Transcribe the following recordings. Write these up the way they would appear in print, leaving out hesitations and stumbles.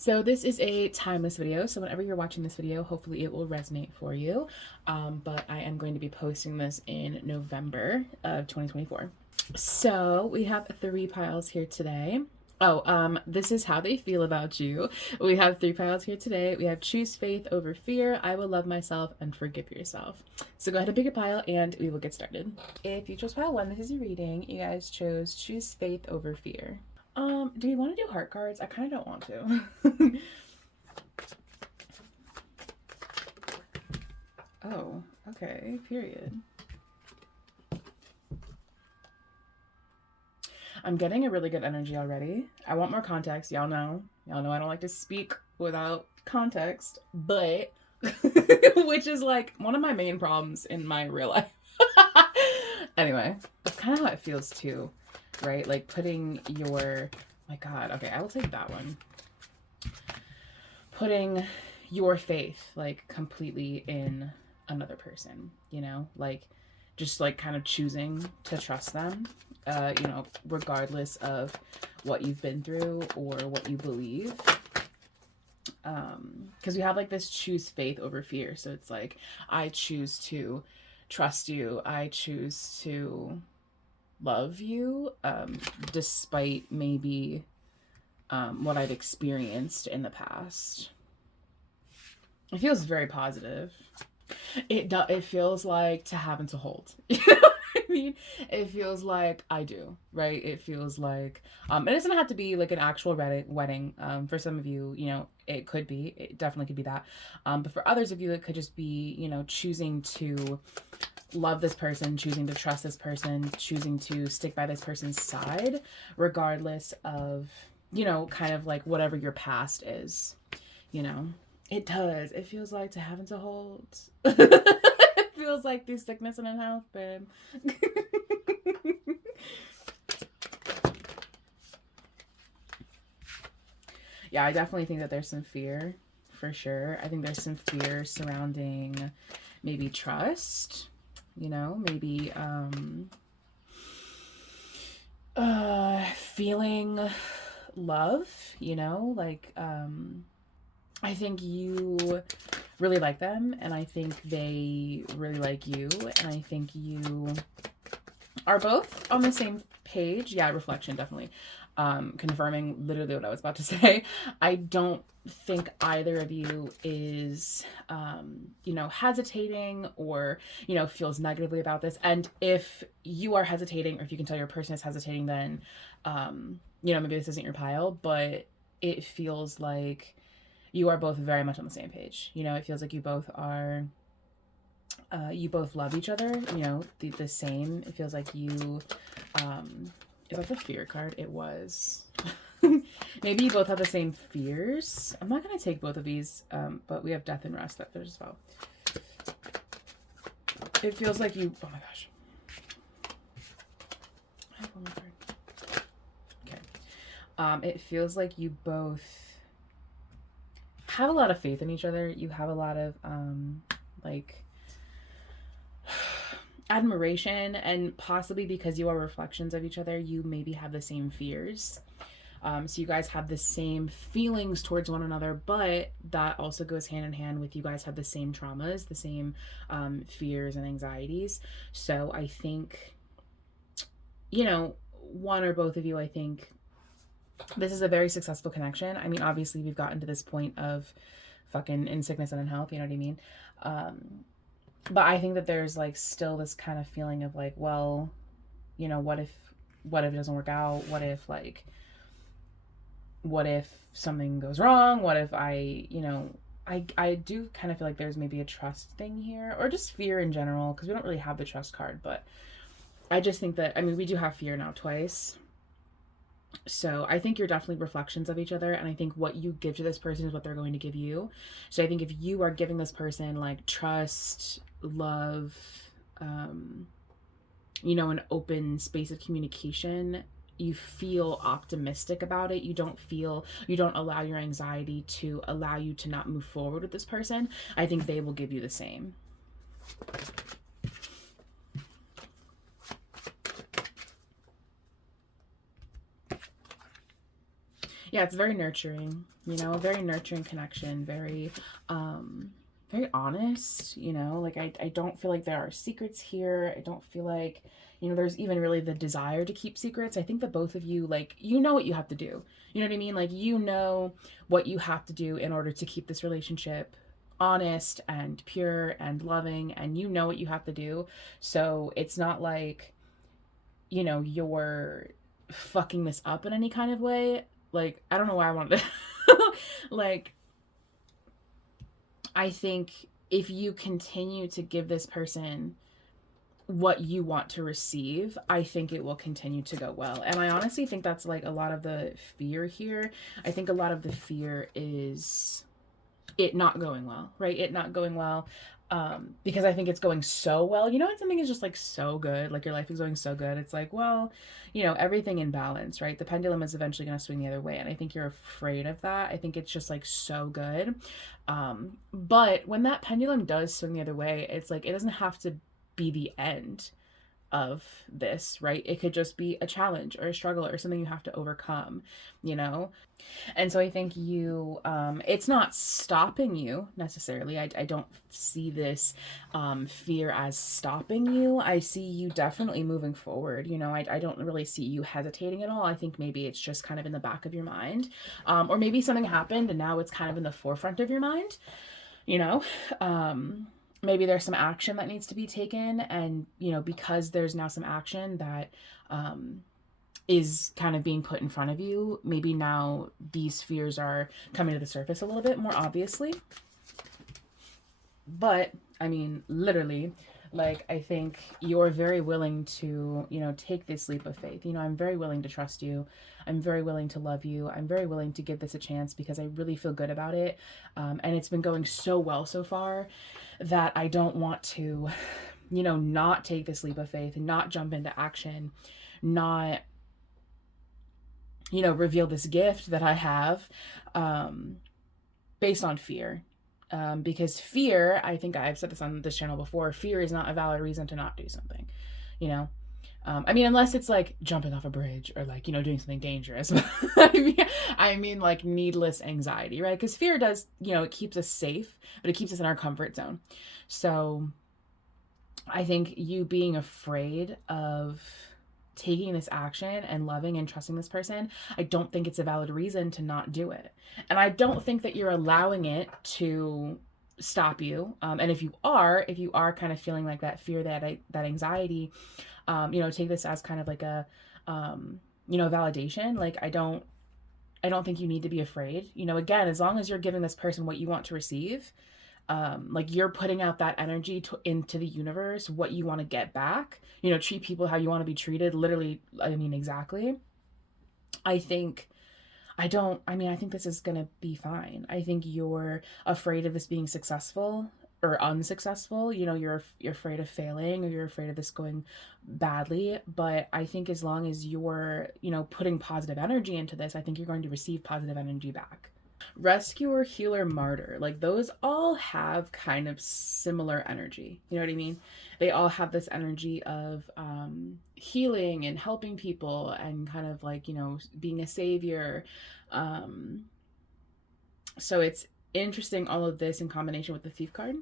So this is a timeless video, so whenever you're watching this video, hopefully it will resonate for you. But I am going to be posting this in November of 2024. So we have 3 piles here today. This is how they feel about you. We have 3 piles here today. We have choose faith over fear, I will love myself, and forgive yourself. So go ahead and pick a pile and we will get started. If you chose pile 1, this is your reading. You guys chose choose faith over fear. Do we want to do heart cards? I kind of don't want to. Oh, okay, period. I'm getting a really good energy already. I want more context. Y'all know I don't like to speak without context, but which is like one of my main problems in my real life. Anyway, that's kind of how it feels too, right? Like putting your, my God, okay, I will take that one. Putting your faith like completely in another person, you know, like just like kind of choosing to trust them, you know, regardless of what you've been through or what you believe. Because we have like this choose faith over fear. So it's like, I choose to trust you. I choose to love you, despite maybe what I've experienced in the past. It feels very positive. It feels like to have and to hold. You know what I mean? It feels like I do, right? It feels like it doesn't have to be like an actual wedding. For some of you, you know, it could be. It definitely could be that. But for others of you, it could just be, you know, choosing to love this person, choosing to trust this person, choosing to stick by this person's side, regardless of, you know, kind of like whatever your past is, you know. It does. It feels like to have and to hold. It feels like through sickness and in health, babe. Yeah, I definitely think that there's some fear, for sure. I think there's some fear surrounding maybe trust, you know, maybe feeling love, you know, like I think you really like them, and I think they really like you, and I think you are both on the same page. Yeah, reflection, definitely. Confirming literally what I was about to say. I don't think either of you is, you know, hesitating or, you know, feels negatively about this. And if you are hesitating, or if you can tell your person is hesitating, then, you know, maybe this isn't your pile, but it feels like you are both very much on the same page. You know, it feels like you both are, you both love each other, you know, the same. It feels like you, is that the fear card? It was. Maybe you both have the same fears. I'm not going to take both of these, but we have death and rest that there's as well. It feels like you, oh my gosh. I have one more card. Okay. It feels like you both have a lot of faith in each other. You have a lot of like admiration, and possibly because you are reflections of each other, you maybe have the same fears. So you guys have the same feelings towards one another, but that also goes hand in hand with you guys have the same traumas, the same fears and anxieties. So I think, you know, one or both of you, I think this is a very successful connection. I mean, obviously we've gotten to this point of fucking in sickness and in health, you know what I mean? But I think that there's like still this kind of feeling of like, well, you know, what if it doesn't work out? What if something goes wrong? What if I, you know, I do kind of feel like there's maybe a trust thing here, or just fear in general, because we don't really have the trust card, but I just think that, I mean, we do have fear now twice. So I think you're definitely reflections of each other, and I think what you give to this person is what they're going to give you. So I think if you are giving this person like trust, love, you know, an open space of communication, you feel optimistic about it. You don't allow your anxiety to allow you to not move forward with this person. I think they will give you the same. Yeah, it's very nurturing. you know, a very nurturing connection, very honest, you know, like I don't feel like there are secrets here. I don't feel like, you know, there's even really the desire to keep secrets. I think that both of you, like, you know what you have to do. You know what I mean? Like, you know what you have to do in order to keep this relationship honest and pure and loving, and you know what you have to do. So it's not like, you know, you're fucking this up in any kind of way. Like, I don't know why I wanted to like, I think if you continue to give this person what you want to receive, I think it will continue to go well. And I honestly think that's like a lot of the fear here. I think a lot of the fear is it not going well, right? It not going well. Because I think it's going so well. You know, when something is just like so good, like your life is going so good, it's like, well, you know, everything in balance, right? The pendulum is eventually going to swing the other way. And I think you're afraid of that. I think it's just like so good. But when that pendulum does swing the other way, it's like, it doesn't have to be the end of this, right? It could just be a challenge or a struggle or something you have to overcome, you know? And so I think you, it's not stopping you necessarily. I don't see this fear as stopping you. I see you definitely moving forward. You know, I don't really see you hesitating at all. I think maybe it's just kind of in the back of your mind. Or maybe something happened and now it's kind of in the forefront of your mind, you know? Maybe there's some action that needs to be taken. And, you know, because there's now some action that, is kind of being put in front of you, maybe now these fears are coming to the surface a little bit more obviously. But I mean, literally, like, I think you're very willing to, you know, take this leap of faith. You know, I'm very willing to trust you. I'm very willing to love you. I'm very willing to give this a chance because I really feel good about it. And it's been going so well so far that I don't want to, you know, not take this leap of faith and not jump into action, not, you know, reveal this gift that I have, based on fear. Because fear, I think I've said this on this channel before, fear is not a valid reason to not do something, you know? I mean, unless it's like jumping off a bridge or like, you know, doing something dangerous. I mean, like needless anxiety, right? Because fear does, you know, it keeps us safe, but it keeps us in our comfort zone. So I think you being afraid of taking this action and loving and trusting this person, I don't think it's a valid reason to not do it. And I don't think that you're allowing it to stop you. And if you are kind of feeling like that fear, that anxiety, you know, take this as kind of like a, you know, validation. Like, I don't think you need to be afraid. You know, again, as long as you're giving this person what you want to receive, like you're putting out that energy into the universe, what you want to get back, you know, treat people how you want to be treated. Literally, I mean, exactly. I think, I mean, I think this is going to be fine. I think you're afraid of this being successful or unsuccessful. You know, you're afraid of failing or you're afraid of this going badly. But I think as long as you're, you know, putting positive energy into this, I think you're going to receive positive energy back. Rescuer, healer, martyr, like those all have kind of similar energy. You know what I mean? They all have this energy of healing and helping people and kind of like, you know, being a savior. So it's interesting, all of this in combination with the thief card.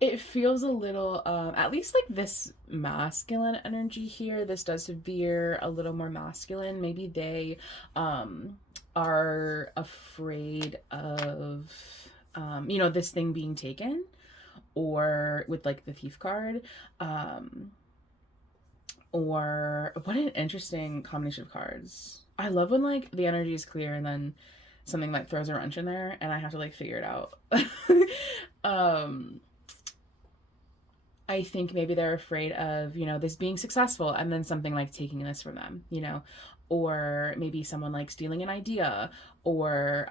It feels a little, at least like this masculine energy here, this does veer a little more masculine. Maybe they are afraid of, you know, this thing being taken, or with like the thief card, or what an interesting combination of cards. I love when like the energy is clear and then something like throws a wrench in there and I have to like figure it out. I think maybe they're afraid of, you know, this being successful and then something like taking this from them, you know, or maybe someone like stealing an idea, or,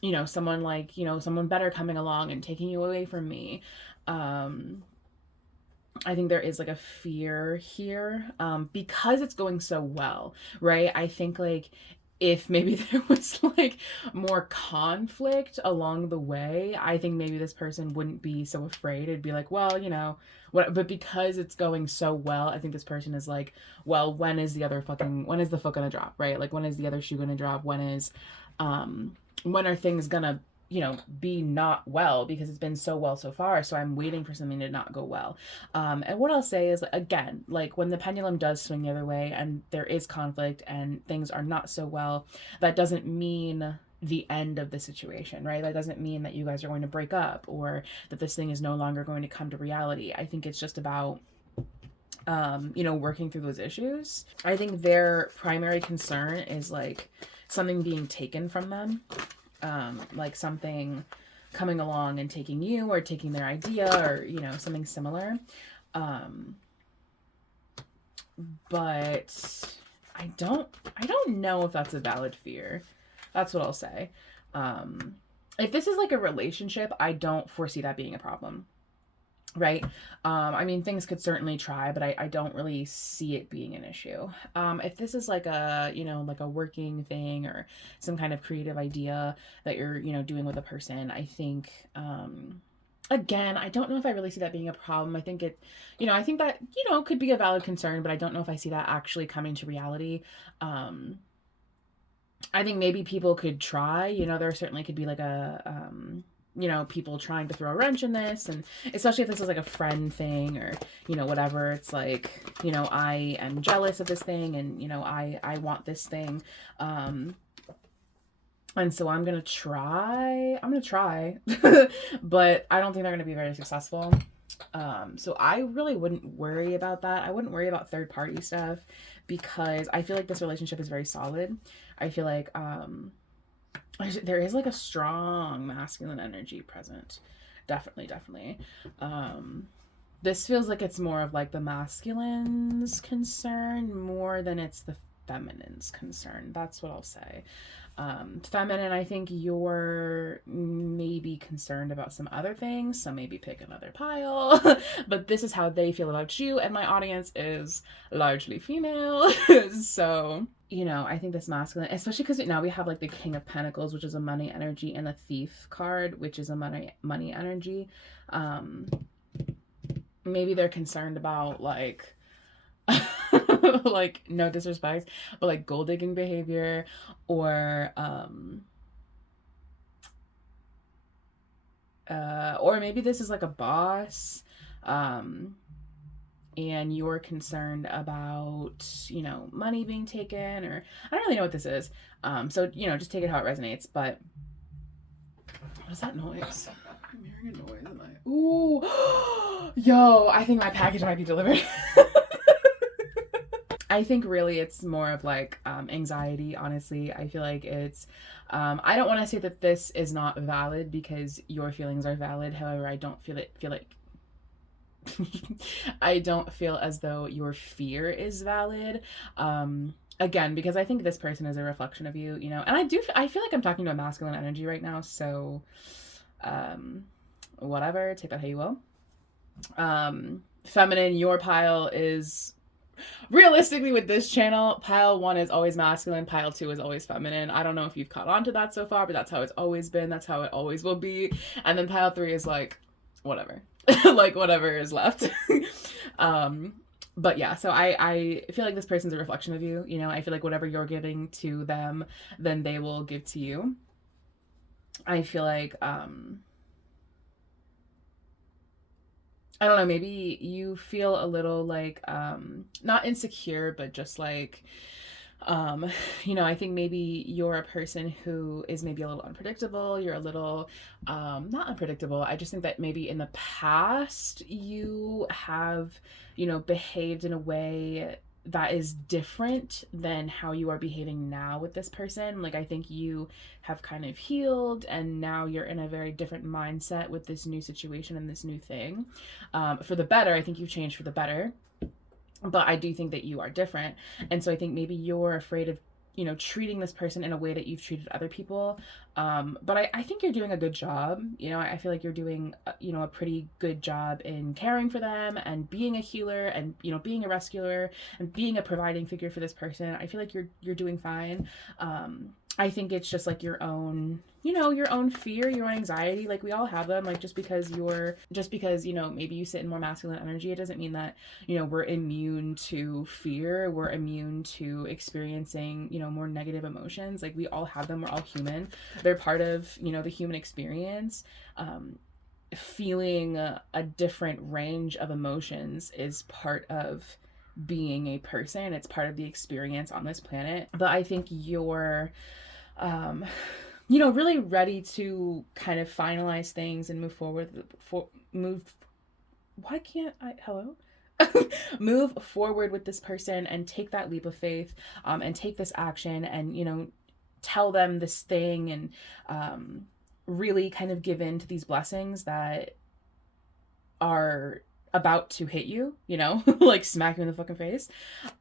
you know, someone like, you know, someone better coming along and taking you away from me. I think there is like a fear here, because it's going so well, right? I think like if maybe there was like more conflict along the way, I think maybe this person wouldn't be so afraid. It'd be like, well, you know, what, but because it's going so well, I think this person is like, well, when is the foot gonna drop, right? Like, when is the other shoe gonna drop? When are things gonna, you know, be not well, because it's been so well so far. So I'm waiting for something to not go well. And what I'll say is, again, like when the pendulum does swing the other way and there is conflict and things are not so well, that doesn't mean the end of the situation, right? That doesn't mean that you guys are going to break up or that this thing is no longer going to come to reality. I think it's just about you know, working through those issues. I think their primary concern is like something being taken from them, like something coming along and taking you or taking their idea or, you know, something similar. But I don't know if that's a valid fear. That's what I'll say. If this is like a relationship, I don't foresee that being a problem. Right. I mean, things could certainly try, but I don't really see it being an issue. If this is like a, you know, like a working thing or some kind of creative idea that you're, you know, doing with a person, I think, again, I don't know if I really see that being a problem. I think it, you know, I think that, you know, could be a valid concern, but I don't know if I see that actually coming to reality. I think maybe people could try, you know, there certainly could be like a, you know, people trying to throw a wrench in this, and especially if this is like a friend thing or, you know, whatever. It's like, you know, I am jealous of this thing, and, you know, I want this thing, and so I'm gonna try, but I don't think they're gonna be very successful. So I really wouldn't worry about that. I wouldn't worry about third party stuff, because I feel like this relationship is very solid. I feel like there is like a strong masculine energy present. Definitely, definitely. This feels like it's more of like the masculine's concern more than it's the feminine's concern. That's what I'll say. Feminine, I think you're maybe concerned about some other things, so maybe pick another pile. But this is how they feel about you, and my audience is largely female. So, you know, I think this masculine, especially because now we have like the King of Pentacles, which is a money energy, and the Thief card, which is a money energy. Maybe they're concerned about like like, no disrespect, but like gold digging behavior, or maybe this is like a boss, and you're concerned about, you know, money being taken, or I don't really know what this is. So, you know, just take it how it resonates. But what is that noise? I'm hearing a noise. Ooh, yo, I think my package might be delivered. I think really it's more of like anxiety, honestly. I feel like it's, I don't want to say that this is not valid, because your feelings are valid. However, I don't feel like, I don't feel as though your fear is valid. Again, because I think this person is a reflection of you, you know, and I feel like I'm talking to a masculine energy right now. So, whatever, take that how you will. Feminine, your pile is, realistically, with this channel, pile 1 is always masculine, pile 2 is always feminine. I don't know if you've caught on to that so far, but that's how it's always been. That's how it always will be. And then pile 3 is like, whatever. Like, whatever is left. But yeah, so I feel like this person's a reflection of you. You know, I feel like whatever you're giving to them, then they will give to you. I feel like, I don't know, maybe you feel a little like, not insecure, but just like, you know, I think maybe you're a person who is maybe a little unpredictable. You're a little, not unpredictable. I just think that maybe in the past you have, you know, behaved in a way that is different than how you are behaving now with this person. Like, I think you have kind of healed, and now you're in a very different mindset with this new situation and this new thing. For the better, I think you've changed for the better. But I do think that you are different. And so I think maybe you're afraid of you know, treating this person in a way that you've treated other people. But I think you're doing a good job. You know, I feel like you're doing, you know, a pretty good job in caring for them and being a healer and, you know, being a rescuer and being a providing figure for this person. I feel like you're doing fine. I think it's just like your own, you know, your own fear, your own anxiety. Like we all have them. Like just because, you know, maybe you sit in more masculine energy, it doesn't mean that, you know, we're immune to fear. We're immune to experiencing, you know, more negative emotions. Like we all have them. We're all human. They're part of, you know, the human experience. Feeling a different range of emotions is part of being a person. It's part of the experience on this planet. But I think you're you know, really ready to kind of finalize things and move forward. Why can't I? Hello? Move forward with this person and take that leap of faith, and take this action and, you know, tell them this thing and really kind of give in to these blessings that are about to hit you, you know, like smack you in the fucking face.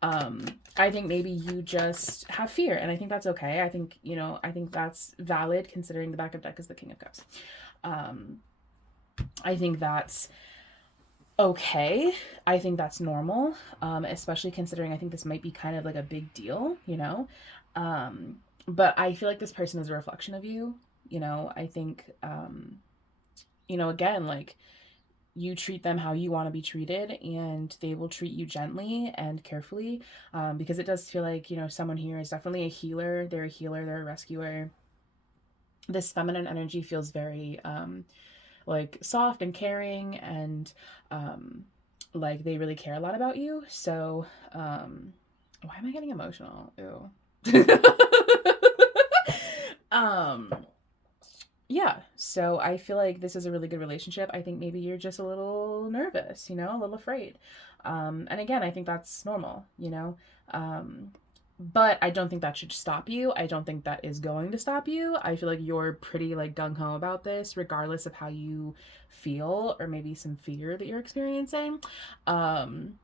I think maybe you just have fear, and I think that's okay. I think, you know, I think that's valid considering the back of deck is the King of Cups. I think that's okay. I think that's normal, especially considering I think this might be kind of like a big deal, you know. But I feel like this person is a reflection of you, you know. I think, you know, again, like you treat them how you want to be treated and they will treat you gently and carefully, because it does feel like, you know, someone here is definitely a healer. They're a healer, they're a rescuer. This feminine energy feels very like soft and caring and like they really care a lot about you. So why am I getting emotional? Ew. Yeah, so I feel like this is a really good relationship. I think maybe you're just a little nervous, you know, a little afraid. And again, I think that's normal, you know. But I don't think that should stop you. I don't think that is going to stop you. I feel like you're pretty like gung-ho about this, regardless of how you feel or maybe some fear that you're experiencing. And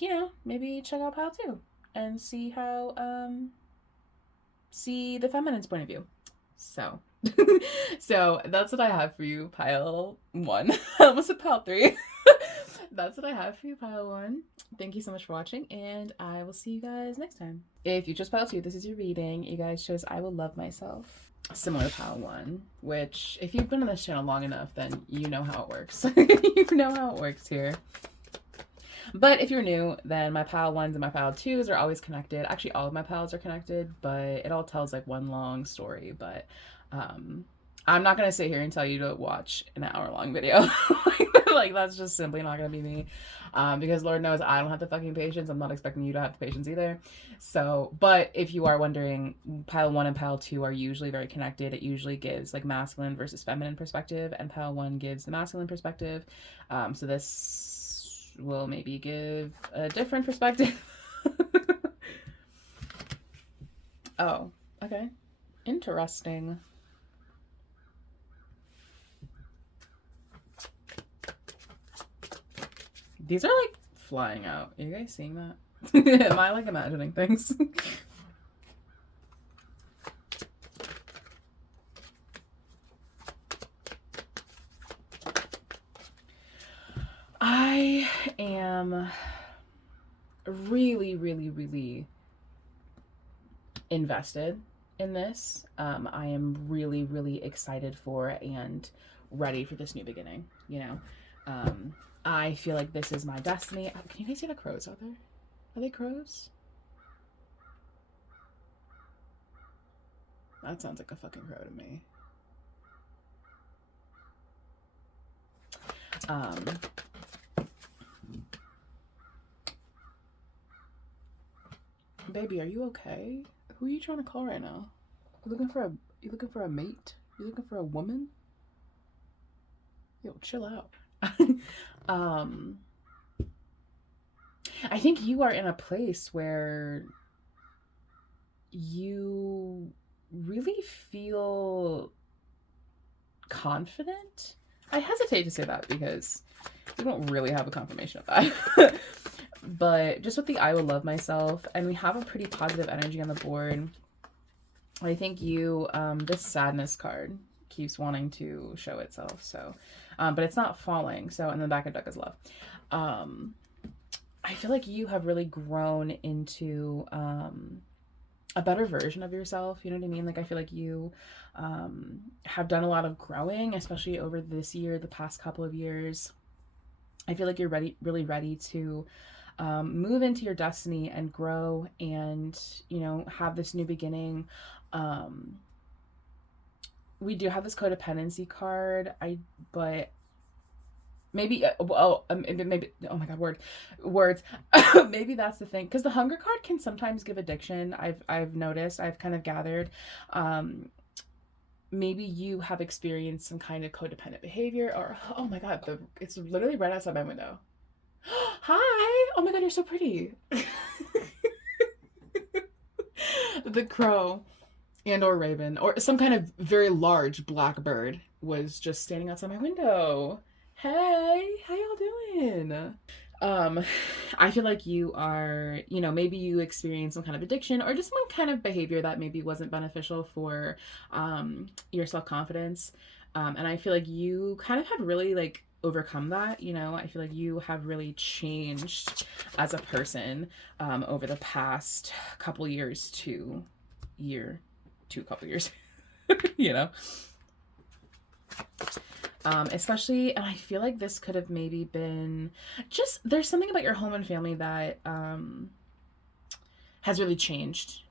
you know, maybe check out Pile 2 and see how see the feminine's point of view. So so that's what I have for you, Pile 1. I almost said Pile 3. That's what I have for you, Pile 1. Thank you so much for watching, and I will see you guys next time. If you chose Pile 2, this is your reading. You guys chose I Will Love Myself. Similar to Pile 1, which if you've been on this channel long enough, then you know how it works. You know how it works here. But if you're new, then my pile 1s and my pile 2s are always connected. Actually, all of my piles are connected, but it all tells like one long story. But I'm not going to sit here and tell you to watch an hour-long video. Like, that's just simply not going to be me. Because Lord knows I don't have the fucking patience. I'm not expecting you to have the patience either. So, but if you are wondering, pile 1 and pile 2 are usually very connected. It usually gives like masculine versus feminine perspective, and pile 1 gives the masculine perspective. So this will maybe give a different perspective. Oh, okay. Interesting. These are like flying out. Are you guys seeing that? Am I like imagining things? I am really, really, really invested in this. I am really, really excited for and ready for this new beginning, you know. I feel like this is my destiny. Can you guys see the crows out there? Are they crows? That sounds like a fucking crow to me. Baby, are you okay? Who are you trying to call right now? You looking for a mate? You looking for a woman? Yo, chill out. I think you are in a place where you really feel confident. I hesitate to say that because we don't really have a confirmation of that. But just with the I will love myself, and we have a pretty positive energy on the board. I think you, this sadness card keeps wanting to show itself. So, but it's not falling. So, and the back of the deck is love. Um, I feel like you have really grown into a better version of yourself. You know what I mean? Like, I feel like you have done a lot of growing, especially over this year, the past couple of years. I feel like you're ready, really ready to move into your destiny and grow and, you know, have this new beginning. Um, we do have this codependency card. But maybe, maybe, oh my God, words. Maybe that's the thing. Because the hunger card can sometimes give addiction. I've noticed, I've kind of gathered. Maybe you have experienced some kind of codependent behavior, or, oh my God, it's literally right outside my window. Hi. Oh my God, you're so pretty. The crow and or raven or some kind of very large black bird was just standing outside my window. Hey, how y'all doing? Um, I feel like you are, you know, maybe you experienced some kind of addiction or just some kind of behavior that maybe wasn't beneficial for your self-confidence. And I feel like you kind of have really like overcome that, you know. I feel like you have really changed as a person over the past couple years to couple years, you know. Especially, and I feel like this could have maybe been just, there's something about your home and family that has really changed.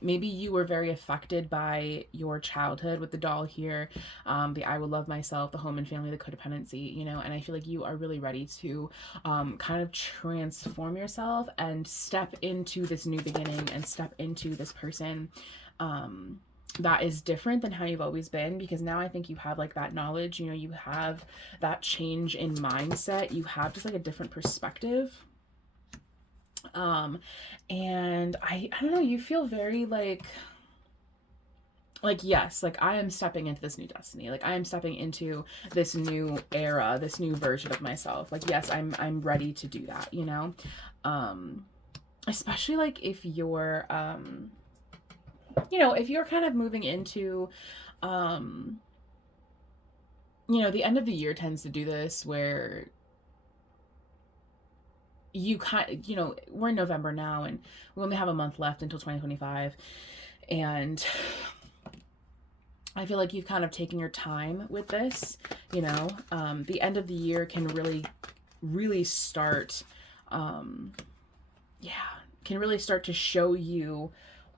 Maybe you were very affected by your childhood with the doll here, the I will love myself, the home and family, the codependency, you know, and I feel like you are really ready to kind of transform yourself and step into this new beginning and step into this person that is different than how you've always been, because now I think you have like that knowledge, you know, you have that change in mindset, you have just like a different perspective. And I don't know, you feel very like yes, like I am stepping into this new destiny, like I am stepping into this new era, this new version of myself, like yes, I'm ready to do that, you know. Especially like if you're you know, if you're kind of moving into you know, the end of the year tends to do this where you kind, you know, we're in November now and we only have a month left until 2025, and I feel like you've kind of taken your time with this, you know. The end of the year can really start yeah, can really start to show you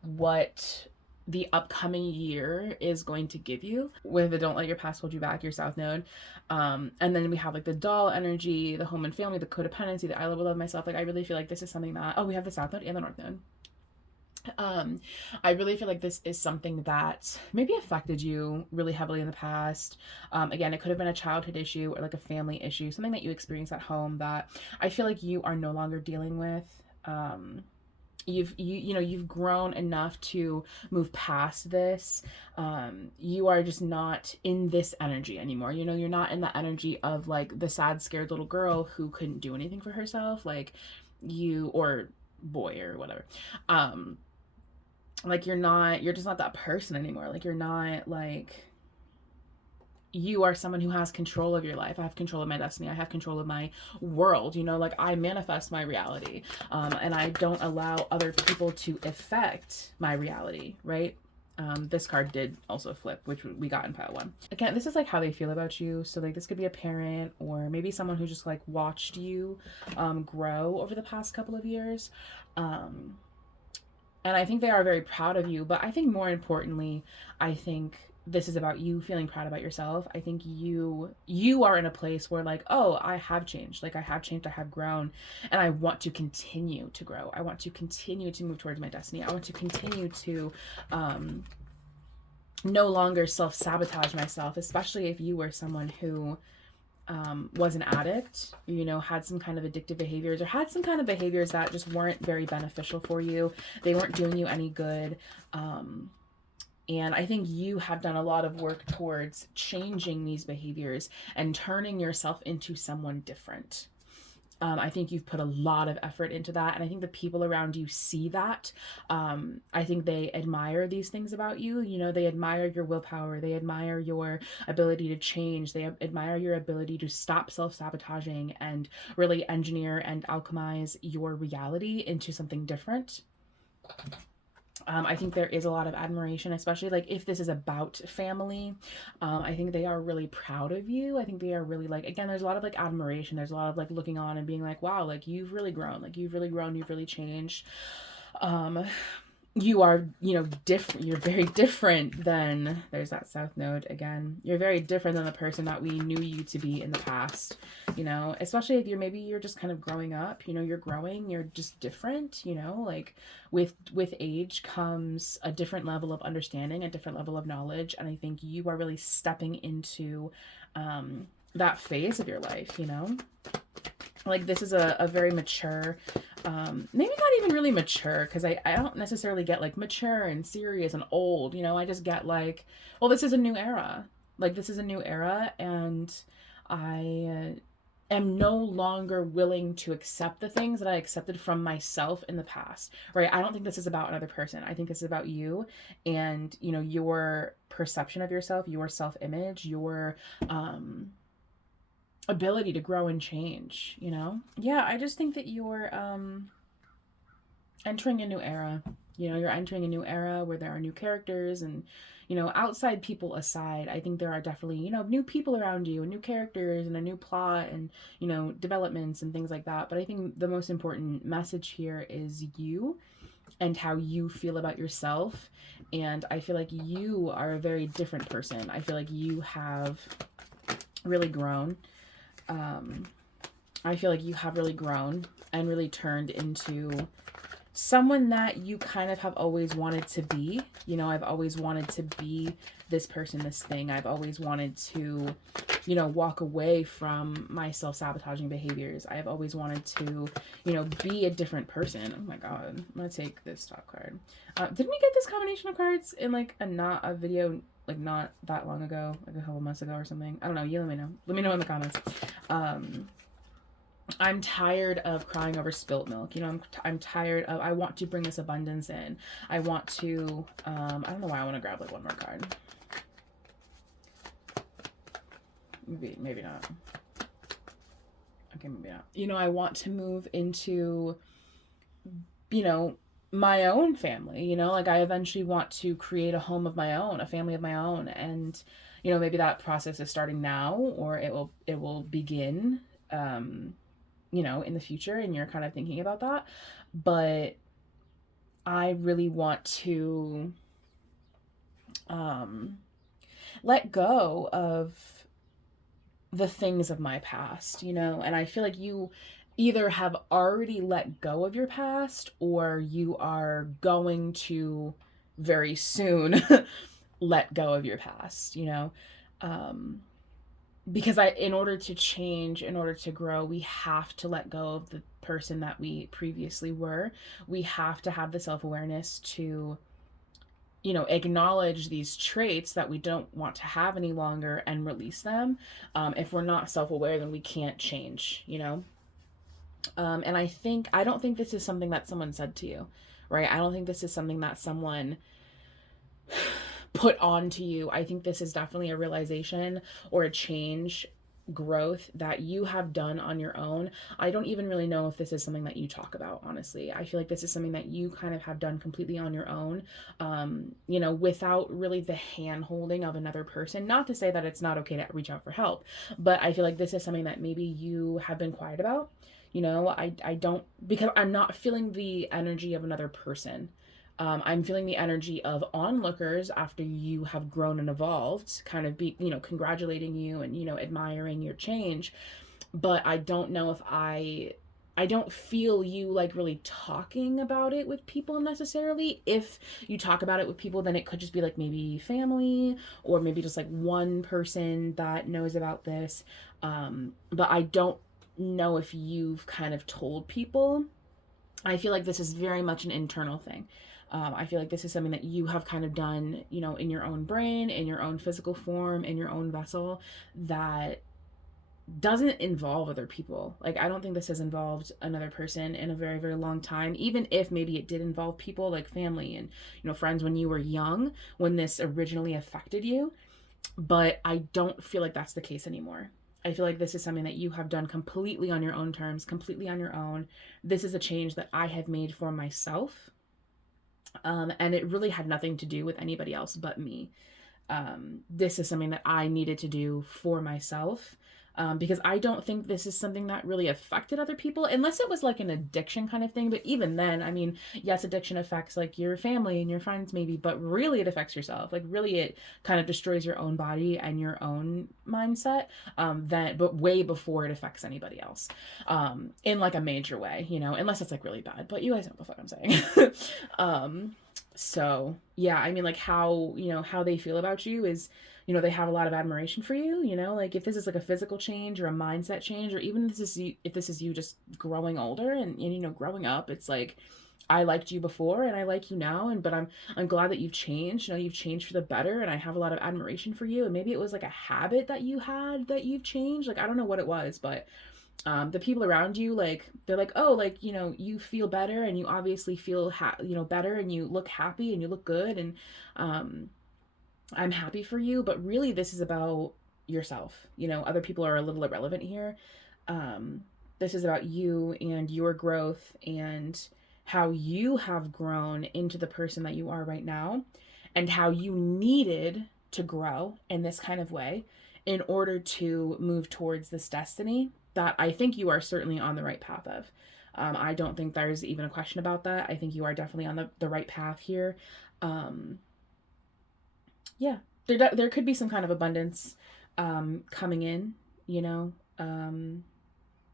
what the upcoming year is going to give you with the don't let your past hold you back, your south node. And then we have like the doll energy, the home and family, the codependency, the I love myself. Like I really feel like this is something that, oh, we have the south node and the north node. I really feel like this is something that maybe affected you really heavily in the past. Again, it could have been a childhood issue or like a family issue, something that you experienced at home that I feel like you are no longer dealing with. You know, you've grown enough to move past this. You are just not in this energy anymore. You know, you're not in the energy of like the sad scared little girl who couldn't do anything for herself, like you, or boy or whatever. Like you're just not that person anymore. Like you're not like, you are someone who has control of your life. I have control of my destiny. I have control of my world. You know, like I manifest my reality, and I don't allow other people to affect my reality, right? This card did also flip, which we got in pile one. Again, this is like how they feel about you. So like this could be a parent or maybe someone who just like watched you grow over the past couple of years. And I think they are very proud of you. But I think more importantly, I think this is about you feeling proud about yourself. I think you are in a place where like, oh, I have changed. Like I have changed, I have grown, and I want to continue to grow. I want to continue to move towards my destiny. I want to continue to no longer self-sabotage myself, especially if you were someone who was an addict, you know, had some kind of addictive behaviors or had some kind of behaviors that just weren't very beneficial for you. They weren't doing you any good. And I think you have done a lot of work towards changing these behaviors and turning yourself into someone different. I think you've put a lot of effort into that. And I think the people around you see that. I think they admire these things about you. You know, they admire your willpower. They admire your ability to change. They admire your ability to stop self sabotaging and really engineer and alchemize your reality into something different. I think there is a lot of admiration, especially like if this is about family. I think they are really proud of you. I think they are really like, again, there's a lot of like admiration. There's a lot of like looking on and being like, wow, like you've really grown. Like you've really grown. You've really changed. Um, you are, you know, different. You're very different than, there's that south node again. You're very different than the person that we knew you to be in the past, you know, especially if you're just kind of growing up, you know, you're growing, you're just different, you know, like with age comes a different level of understanding, a different level of knowledge. And I think you are really stepping into that phase of your life, you know, like this is a very mature, maybe not even really mature, because I don't necessarily get like mature and serious and old, you know. I just get like, well, this is a new era. Like this is a new era, and I am no longer willing to accept the things that I accepted from myself in the past, right? I don't think this is about another person. I think this is about you and, you know, your perception of yourself, your self-image, your ability to grow and change, you know? Yeah, I just think that you're entering a new era. You know, you're entering a new era where there are new characters and, you know, outside people aside, I think there are definitely, you know, new people around you and new characters and a new plot and, you know, developments and things like that. But I think the most important message here is you and how you feel about yourself. And I feel like you are a very different person. I feel like you have really grown. I feel like you have really grown and really turned into someone that you kind of have always wanted to be. You know, I've always wanted to be this person, this thing. I've always wanted to, you know, walk away from my self-sabotaging behaviors. I've always wanted to, you know, be a different person. Oh my God, I'm gonna take this top card. Didn't we get this combination of cards in like a video like not that long ago, like a couple months ago or something? I don't know. You let me know. Let me know in the comments. I'm tired of crying over spilt milk. You know, I'm tired of, I want to bring this abundance in. I want to, I don't know why I want to grab like one more card. Maybe not. Okay, maybe not. You know, I want to move into, you know, my own family, you know, like I eventually want to create a home of my own, a family of my own. And, you know, maybe that process is starting now, or it will begin, you know, in the future, and you're kind of thinking about that. But I really want to let go of the things of my past, you know, and I feel like you either have already let go of your past or you are going to very soon let go of your past, you know. Because in order to change, in order to grow, we have to let go of the person that we previously were. We have to have the self-awareness to, you know, acknowledge these traits that we don't want to have any longer and release them. If we're not self-aware, then we can't change, you know. And I don't think this is something that someone said to you, right? I don't think this is something that someone put onto you. I think this is definitely a realization or a change, growth that you have done on your own. I don't even really know if this is something that you talk about, honestly. I feel like this is something that you kind of have done completely on your own, you know, without really the hand holding of another person. Not to say that it's not okay to reach out for help, but I feel like this is something that maybe you have been quiet about. You know, I don't, because I'm not feeling the energy of another person. I'm feeling the energy of onlookers after you have grown and evolved, kind of be, you know, congratulating you and, you know, admiring your change. But I don't know if I don't feel you like really talking about it with people necessarily. If you talk about it with people, then it could just be like maybe family or maybe just like one person that knows about this. But I don't know if you've kind of told people. I feel like this is very much an internal thing. I feel like this is something that you have kind of done, you know, in your own brain, in your own physical form, in your own vessel, that doesn't involve other people. Like, I don't think this has involved another person in a very, very long time. Even if maybe it did involve people like family and, friends when you were young, when this originally affected you. But I don't feel like that's the case anymore. I feel like this is something that you have done completely on your own terms, completely on your own. This is a change that I have made for myself. And it really had nothing to do with anybody else but me. This is something that I needed to do for myself, because I don't think this is something that really affected other people, unless it was like an addiction kind of thing. But even then, I mean, yes, addiction affects like your family and your friends maybe, but really it affects yourself. Like, really, it kind of destroys your own body and your own mindset, but way before it affects anybody else, in like a major way, unless it's like really bad. But you guys know what the fuck I'm saying. So yeah, I mean, like, how they feel about you is, they have a lot of admiration for you, like if this is like a physical change or a mindset change, or even if this is you just growing older and growing up, it's like, I liked you before and I like you now, but I'm glad that you've changed. You've changed for the better, and I have a lot of admiration for you. And maybe it was like a habit that you had that you've changed. Like, I don't know what it was, but the people around you, like, they're like, oh, like, you feel better, and you obviously feel better, and you look happy and you look good, and um I'm happy for you. But really, this is about yourself. Other people are a little irrelevant here. um this is about you and your growth, and how you have grown into the person that you are right now, and how you needed to grow in this kind of way in order to move towards this destiny that I think you are certainly on the right path of. I don't think there's even a question about that. I think you are definitely on the right path here. Um, yeah, there could be some kind of abundance coming in, you know.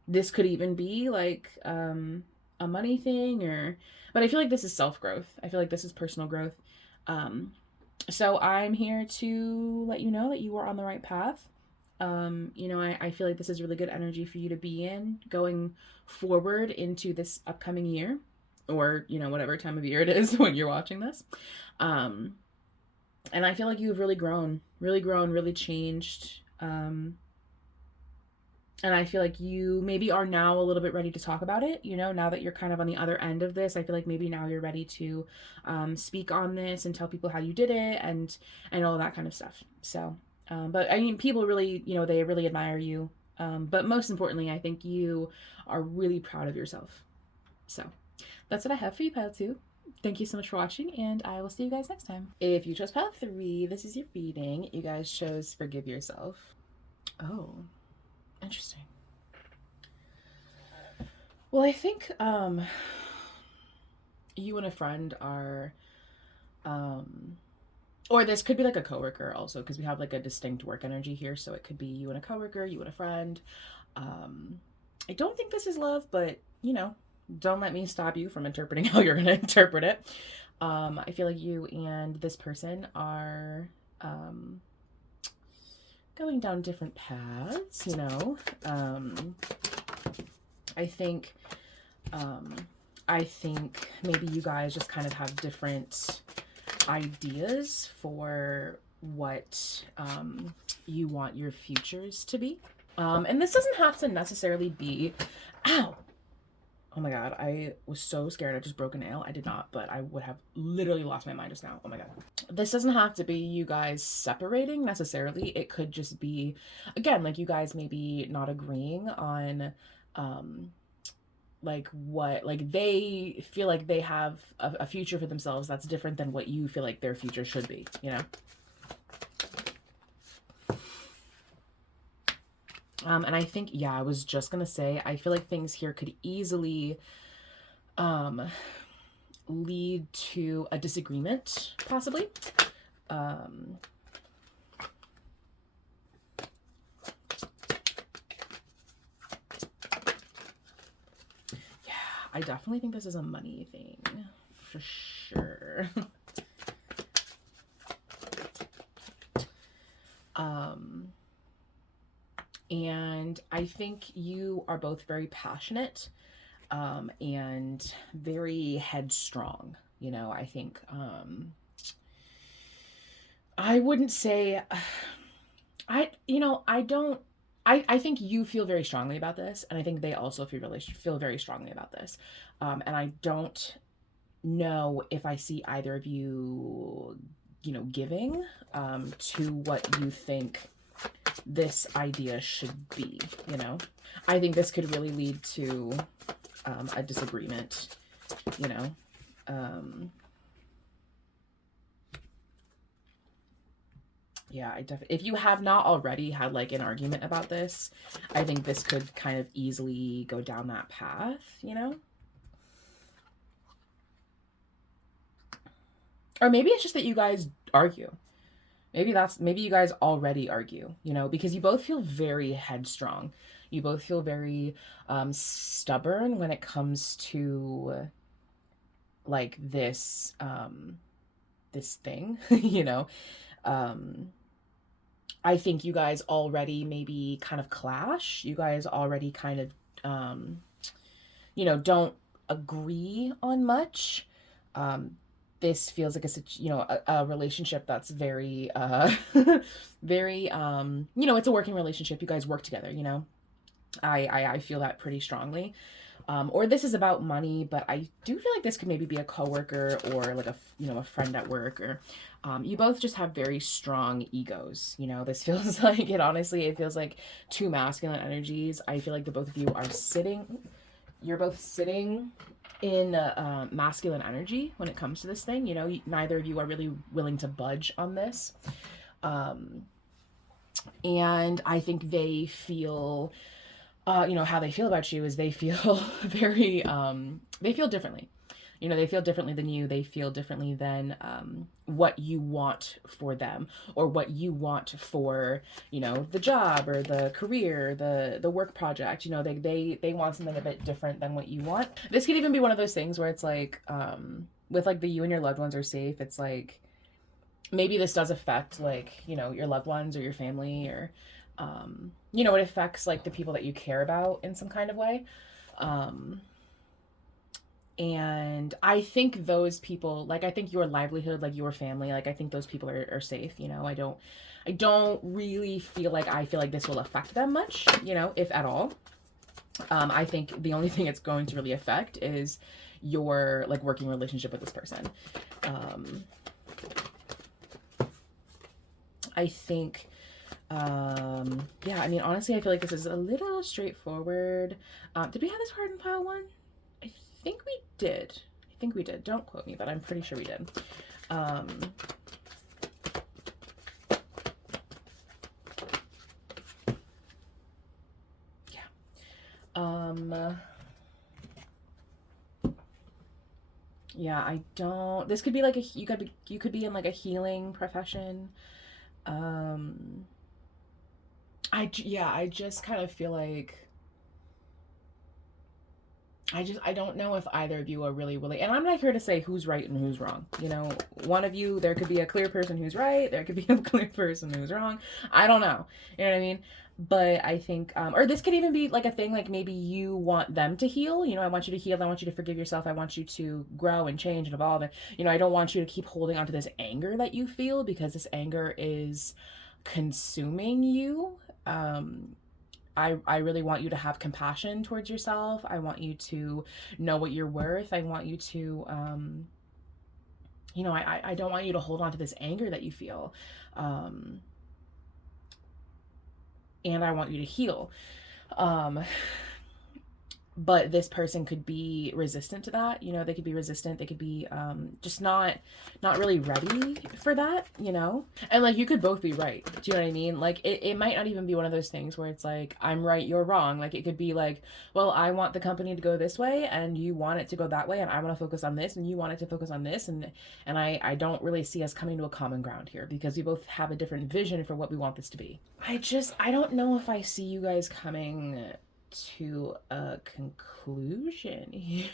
This could even be like a money thing, but I feel like this is self growth. I feel like this is personal growth. Um, so I'm here to let you know that you are on the right path. I feel like this is really good energy for you to be in going forward into this upcoming year, or, whatever time of year it is when you're watching this. Um, and I feel like you've really grown, really changed. And I feel like you maybe are now a little bit ready to talk about it, now that you're kind of on the other end of this. I feel like maybe now you're ready to speak on this and tell people how you did it, and all that kind of stuff. So, but I mean, people really, they really admire you. But most importantly, I think you are really proud of yourself. So that's what I have for you, Pile 2. Thank you so much for watching, and I will see you guys next time. If you chose Pile 3, this is your reading. You guys chose Forgive Yourself. Oh, interesting. Well, I think you and a friend are, or this could be like a coworker also, because we have like a distinct work energy here. So it could be you and a coworker, you and a friend. I don't think this is love, but don't let me stop you from interpreting how you're going to interpret it. I feel like you and this person are going down different paths, I think I think maybe you guys just kind of have different ideas for what you want your futures to be. And this doesn't have to necessarily be, ow, oh my god, I was so scared I just broke a nail. I did not, but I would have literally lost my mind just now. Oh my god. This doesn't have to be you guys separating necessarily. It could just be, again, like you guys maybe not agreeing on like what, like they feel like they have a future for themselves that's different than what you feel like their future should be, and I think, yeah, I was just gonna say, I feel like things here could easily lead to a disagreement, possibly. I definitely think this is a money thing, for sure. And I think you are both very passionate, and very headstrong. I think, I wouldn't say, I don't I think you feel very strongly about this, and I think they also feel very strongly about this. And I don't know if I see either of you, giving to what you think this idea should be, you know? I think this could really lead to a disagreement, you know? Yeah, if you have not already had like an argument about this, I think this could kind of easily go down that path, you know? Or maybe it's just that you guys argue. Maybe you guys already argue, because you both feel very headstrong. You both feel very stubborn when it comes to like this thing, you know. Um I think you guys already maybe kind of clash. You guys already kind of don't agree on much. Um, this feels like a relationship that's very, very, it's a working relationship. You guys work together, I feel that pretty strongly. Or this is about money, but I do feel like this could maybe be a coworker or like a friend at work, or you both just have very strong egos. This feels like it feels like two masculine energies. I feel like the both of you are you're both sitting in masculine energy when it comes to this thing. Neither of you are really willing to budge on this. And I think they feel how they feel about you is they feel very, they feel differently. They feel differently than you. They feel differently than what you want for them, or what you want for, the job or the career, the work project. They want something a bit different than what you want. This could even be one of those things where it's like, with like the you and your loved ones are safe. It's like, maybe this does affect like, your loved ones or your family, or it affects like the people that you care about in some kind of way. And I think those people, like, I think your livelihood, like your family, like, I think those people are safe. I don't really feel like this will affect them much, if at all. I think the only thing it's going to really affect is your like working relationship with this person. um I think, yeah, I mean, honestly, I feel like this is a little straightforward. Did we have this card in pile one? I think we did. I think we did. Don't quote me, but I'm pretty sure we did. Um, yeah. Yeah, I don't. This could be like you could be in like a healing profession. Um, I just kind of feel like I don't know if either of you are really willing. And I'm not here to say who's right and who's wrong. One of you, there could be a clear person who's right, there could be a clear person who's wrong. I don't know. You know what I mean? But I think, or this could even be like a thing, like maybe you want them to heal. I want you to heal. I want you to forgive yourself. I want you to grow and change and evolve. And, I don't want you to keep holding on to this anger that you feel, because this anger is consuming you. I really want you to have compassion towards yourself. I want you to know what you're worth. I want you to, I don't want you to hold on to this anger that you feel. Um, and I want you to heal. Um, but this person could be resistant to that. They could be resistant. They could be just not really ready for that. And like, you could both be right. Do you know what I mean? Like, it might not even be one of those things where it's like, I'm right, you're wrong. Like, it could be like, well, I want the company to go this way and you want it to go that way, and I want to focus on this and you want it to focus on this, and I don't really see us coming to a common ground here, because we both have a different vision for what we want this to be. I don't know if I see you guys coming to a conclusion here.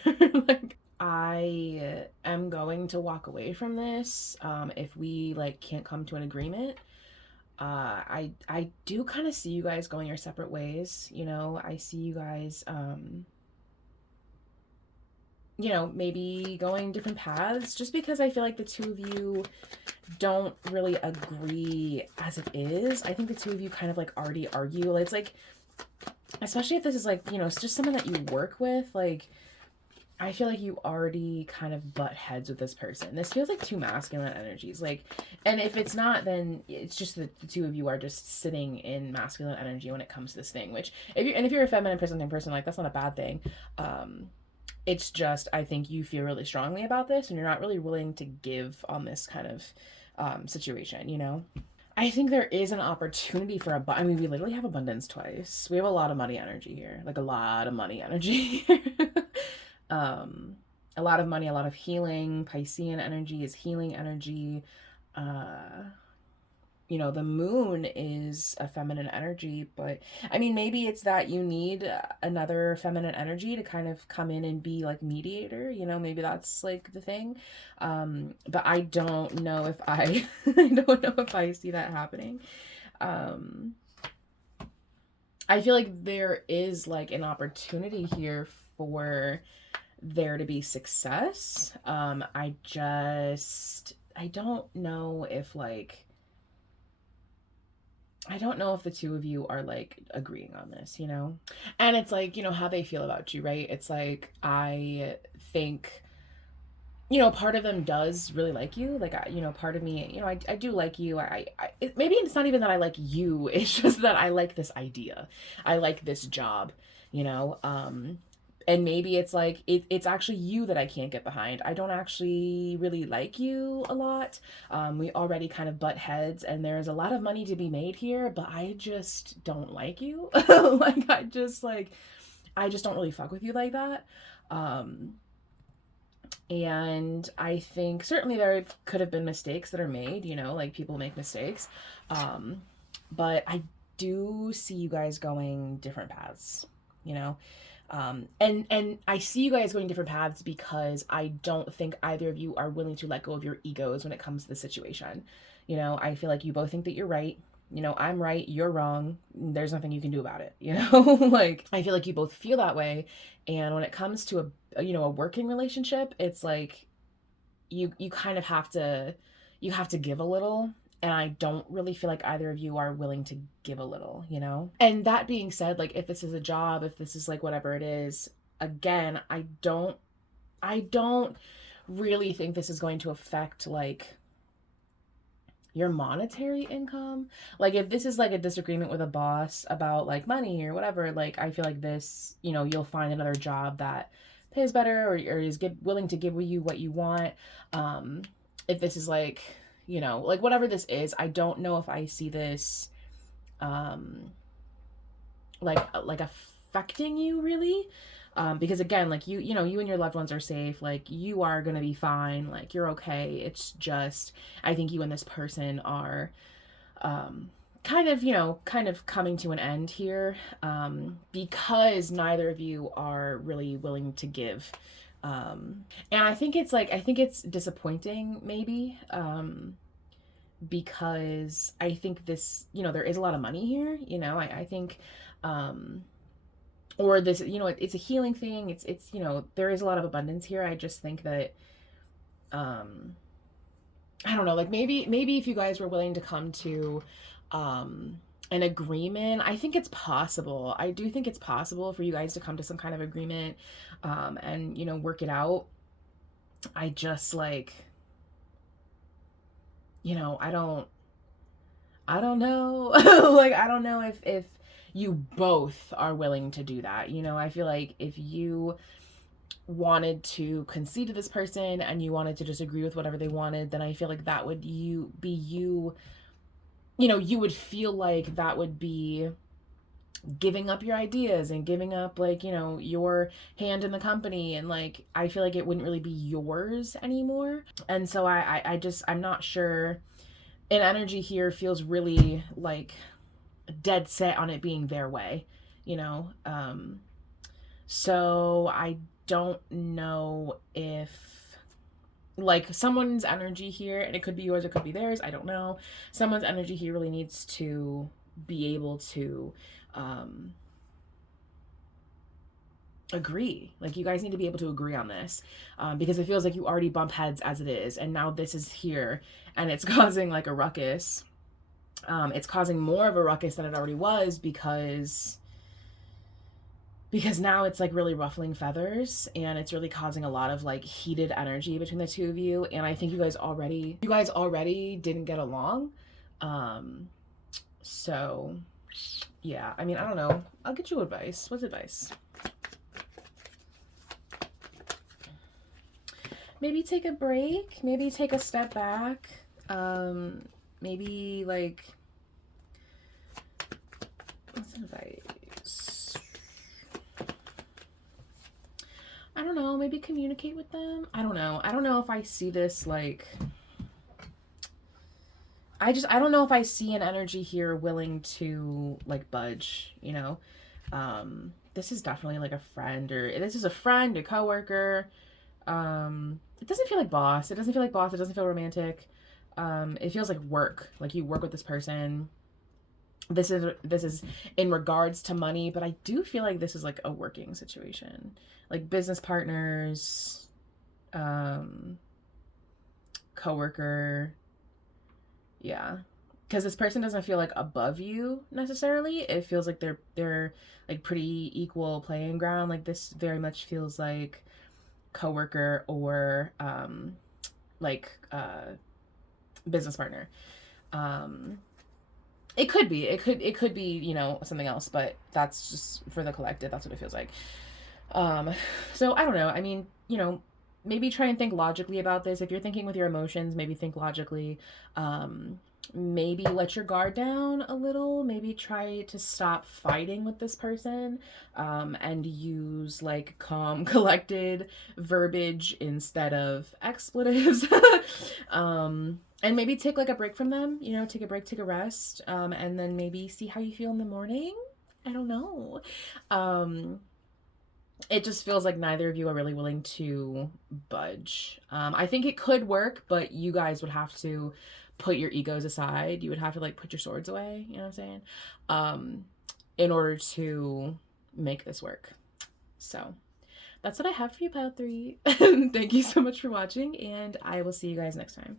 Like, I am going to walk away from this if we like can't come to an agreement. I do kind of see you guys going your separate ways. I see you guys you know, maybe going different paths, just because I feel like the two of you don't really agree as it is. I think the two of you kind of like already argue. It's like, especially if this is like, you know, it's just someone that you work with, like, I feel like you already kind of butt heads with this person. This feels like two masculine energies. Like, and if it's not, then it's just that the two of you are just sitting in masculine energy when it comes to this thing. Which, if you're a feminine presenting person, like that's not a bad thing. It's just I think you feel really strongly about this, and you're not really willing to give on this kind of situation. You know. I think there is an opportunity for I mean, we literally have abundance twice. We have a lot of money energy here, like a lot of money energy. um, a lot of money, a lot of healing. Piscean energy is healing energy. Uh, you know, the moon is a feminine energy, but I mean, maybe it's that you need another feminine energy to kind of come in and be like mediator, you know, maybe that's like the thing. But I don't know if I, I don't know if I see that happening. Um, I feel like there is like an opportunity here for there to be success. I don't know if like, I don't know if the two of you are like agreeing on this, you know? And it's like, you know, how they feel about you, right? It's like, I think, you know, part of them does really like you. Like, you know, part of me, you know, I do like you. Maybe it's not even that I like you. It's just that I like this idea. I like this job, you know? And maybe it's like it's actually you that I can't get behind. I don't actually really like you a lot. We already kind of butt heads, and there's a lot of money to be made here, but I just don't like you. Like I just don't really fuck with you like that. Um, and I think certainly there could have been mistakes that are made. You know, like people make mistakes, um, but I do see you guys going different paths. You know, and I see you guys going different paths because I don't think either of you are willing to let go of your egos when it comes to the situation. You know, I feel like you both think that you're right. You know, I'm right, you're wrong. There's nothing you can do about it. You know, like I feel like you both feel that way. And when it comes to you know, a working relationship, it's like you kind of have to give a little, and I don't really feel like either of you are willing to give a little, you know? And that being said, like if this is a job, if this is like whatever it is, again, I don't really think this is going to affect like your monetary income. Like if this is like a disagreement with a boss about like money or whatever, like I feel like this, you know, you'll find another job that pays better or is willing to give you what you want. If this is like, you know, like whatever this is, I don't know if I see this um like affecting you really. Because again, like you know, you and your loved ones are safe, like you are gonna be fine, like you're okay. It's just I think you and this person are kind of, you know, kind of coming to an end here, because neither of you are really willing to give. And I think it's like I think it's disappointing maybe, because I think this, you know, there is a lot of money here, you know. I think or this, you know, it's a healing thing. It's you know, there is a lot of abundance here. I just think that um I don't know, like maybe if you guys were willing to come to an agreement, I think it's possible. I do think it's possible for you guys to come to some kind of agreement, and you know, work it out. I just like, you know, I don't know. Like I don't know if you both are willing to do that. You know, I feel like if you wanted to concede to this person and you wanted to just agree with whatever they wanted, then I feel like that would you know, you would feel like that would be giving up your ideas and giving up like, you know, your hand in the company, and like I feel like it wouldn't really be yours anymore. And so I just I'm not sure. An energy here feels really like dead set on it being their way, you know. So I don't know if like someone's energy here, and it could be yours, it could be theirs, I don't know. Someone's energy here really needs to be able to um agree. Like, you guys need to be able to agree on this, because it feels like you already bump heads as it is, and now this is here, and it's causing like a ruckus. It's causing more of a ruckus than it already was, because now it's like really ruffling feathers, and it's really causing a lot of like heated energy between the two of you. And I think you guys already didn't get along. um so yeah, I mean, I don't know, I'll get you advice. What's advice? Maybe take a break, maybe take a step back. Maybe like, what's advice? I don't know, maybe communicate with them. I don't know. I don't know if I see this like, I don't know if I see an energy here willing to like budge, you know? This is definitely like a friend, or this is a friend, a coworker. It doesn't feel like boss. It doesn't feel like boss. It doesn't feel romantic. It feels like work. Like you work with this person. This is in regards to money, but I do feel like this is like a working situation, like business partners, um, coworker. Yeah, because this person doesn't feel like above you necessarily. It feels like they're like pretty equal playing ground. Like this very much feels like coworker, or like business partner. Um, it could be, you know, something else, but that's just for the collective. That's what it feels like. Um, so I don't know. I mean, you know, maybe try and think logically about this. If you're thinking with your emotions, maybe think logically. Maybe let your guard down a little. Maybe try to stop fighting with this person, and use like calm, collected verbiage instead of expletives. And maybe take like a break from them, you know, take a break, take a rest, and then maybe see how you feel in the morning. I don't know. Um, it just feels like neither of you are really willing to budge. I think it could work, but you guys would have to put your egos aside. You would have to like put your swords away. You know what I'm saying? Um, in order to make this work. So that's what I have for you, Pile 3. Thank you so much for watching, and I will see you guys next time.